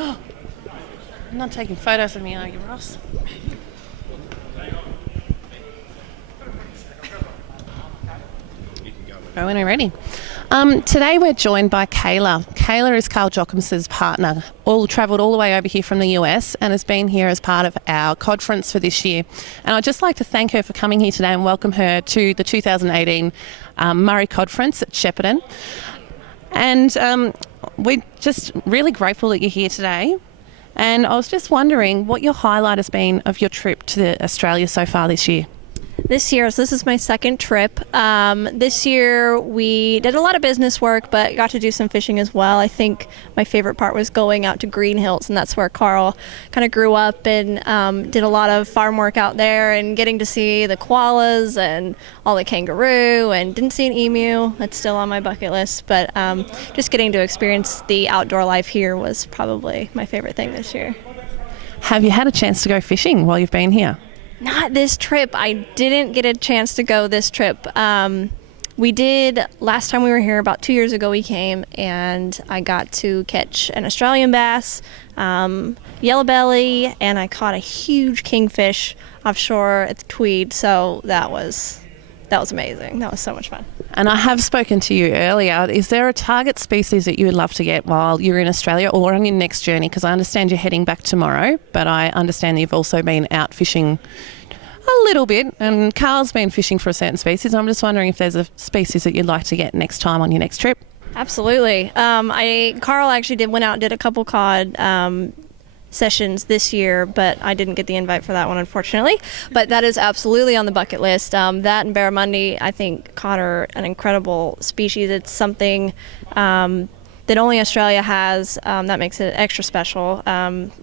I'm not taking photos of me, are you, Ross? Go when we're ready. Today we're joined by Kayla. Kayla is Carl Jochum's partner. Travelled all the way over here from the US and has been here as part of our Codference for this year. And I'd just like to thank her for coming here today and welcome her to the 2018 Murray Codference at Shepparton. And we're just really grateful that you're here today. And I was just wondering what your highlight has been of your trip to Australia so far this year. This is my second trip. This year we did a lot of business work, but got to do some fishing as well. I think my favorite part was going out to Green Hills, and that's where Carl kind of grew up and did a lot of farm work out there and getting to see the koalas and all the kangaroo, and didn't see an emu. That's still on my bucket list, but just getting to experience the outdoor life here was probably my favorite thing this year. Have you had a chance to go fishing while you've been here? Not this trip. I didn't get a chance to go this trip. We did last time we were here about 2 years ago. We came and I got to catch an Australian bass, yellow belly, and I caught a huge kingfish offshore at the Tweed. So that was amazing. That was so much fun. And I have spoken to you earlier. Is there a target species that you would love to get while you're in Australia or on your next journey? Because I understand you're heading back tomorrow, but I understand that you've also been out fishing a little bit, and Carl's been fishing for a certain species. I'm just wondering if there's a species that you'd like to get next time on your next trip. Absolutely. Carl actually went out and did a couple cod sessions this year, but I didn't get the invite for that one, unfortunately. But that is absolutely on the bucket list. That and barramundi, I think cod are an incredible species. It's something that only Australia has. That makes it extra special.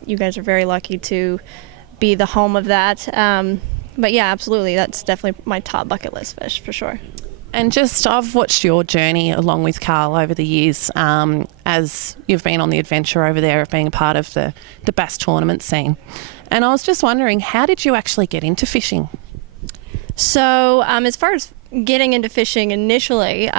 You guys are very lucky to be the home of that. But yeah, absolutely. That's definitely my top bucket list fish for sure. And I've watched your journey along with Carl over the years as you've been on the adventure over there of being a part of the bass tournament scene. And I was just wondering, how did you actually get into fishing? So as far as getting into fishing initially,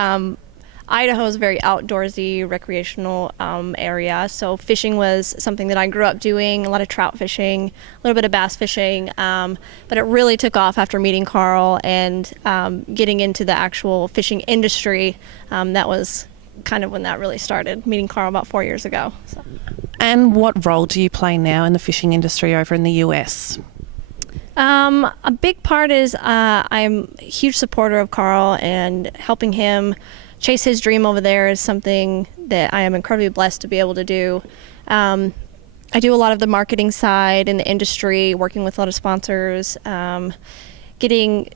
Idaho is a very outdoorsy, recreational area, so fishing was something that I grew up doing, a lot of trout fishing, a little bit of bass fishing, but it really took off after meeting Carl and getting into the actual fishing industry. That was kind of when that really started, meeting Carl about 4 years ago. So. And what role do you play now in the fishing industry over in the US? A big part is I'm a huge supporter of Carl, and helping him chase his dream over there is something that I am incredibly blessed to be able to do. I do a lot of the marketing side in the industry, working with a lot of sponsors, getting,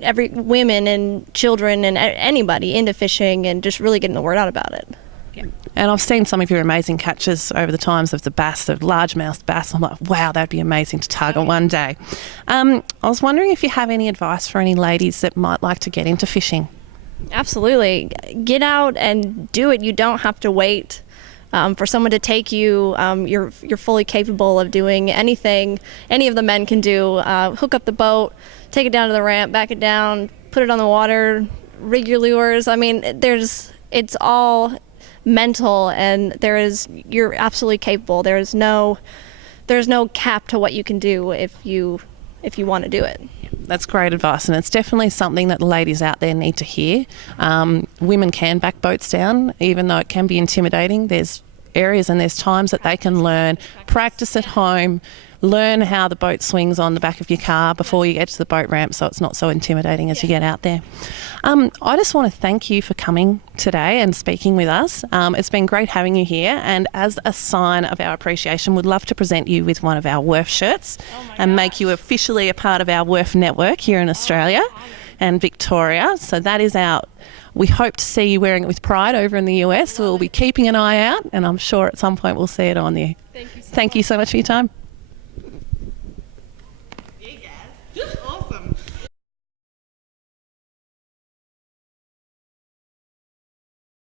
every women and children and anybody into fishing, and just really getting the word out about it. Yeah. And I've seen some of your amazing catches over the times of the bass, the largemouth bass. I'm like, wow, that'd be amazing to target one day. I was wondering if you have any advice for any ladies that might like to get into fishing. Absolutely. Get out and do it. You don't have to wait for someone to take you. You're fully capable of doing anything any of the men can do. Hook up the boat, take it down to the ramp, back it down, put it on the water, rig your lures. I mean, it's all mental, and you're absolutely capable. There's no cap to what you can do if you want to do it. That's great advice, and it's definitely something that the ladies out there need to hear. Women can back boats down, even though it can be intimidating. There's areas and there's times that they can learn, practice at home, learn how the boat swings on the back of your car before you get to the boat ramp, so it's not so intimidating as you get out there. I just want to thank you for coming today and speaking with us. It's been great having you here, and as a sign of our appreciation, we'd love to present you with one of our WRF shirts and make you officially a part of our WRF network here in Australia and Victoria. So that is we hope to see you wearing it with pride over in the US. We'll be keeping an eye out, and I'm sure at some point we'll see it on you. Thank you so much for your time.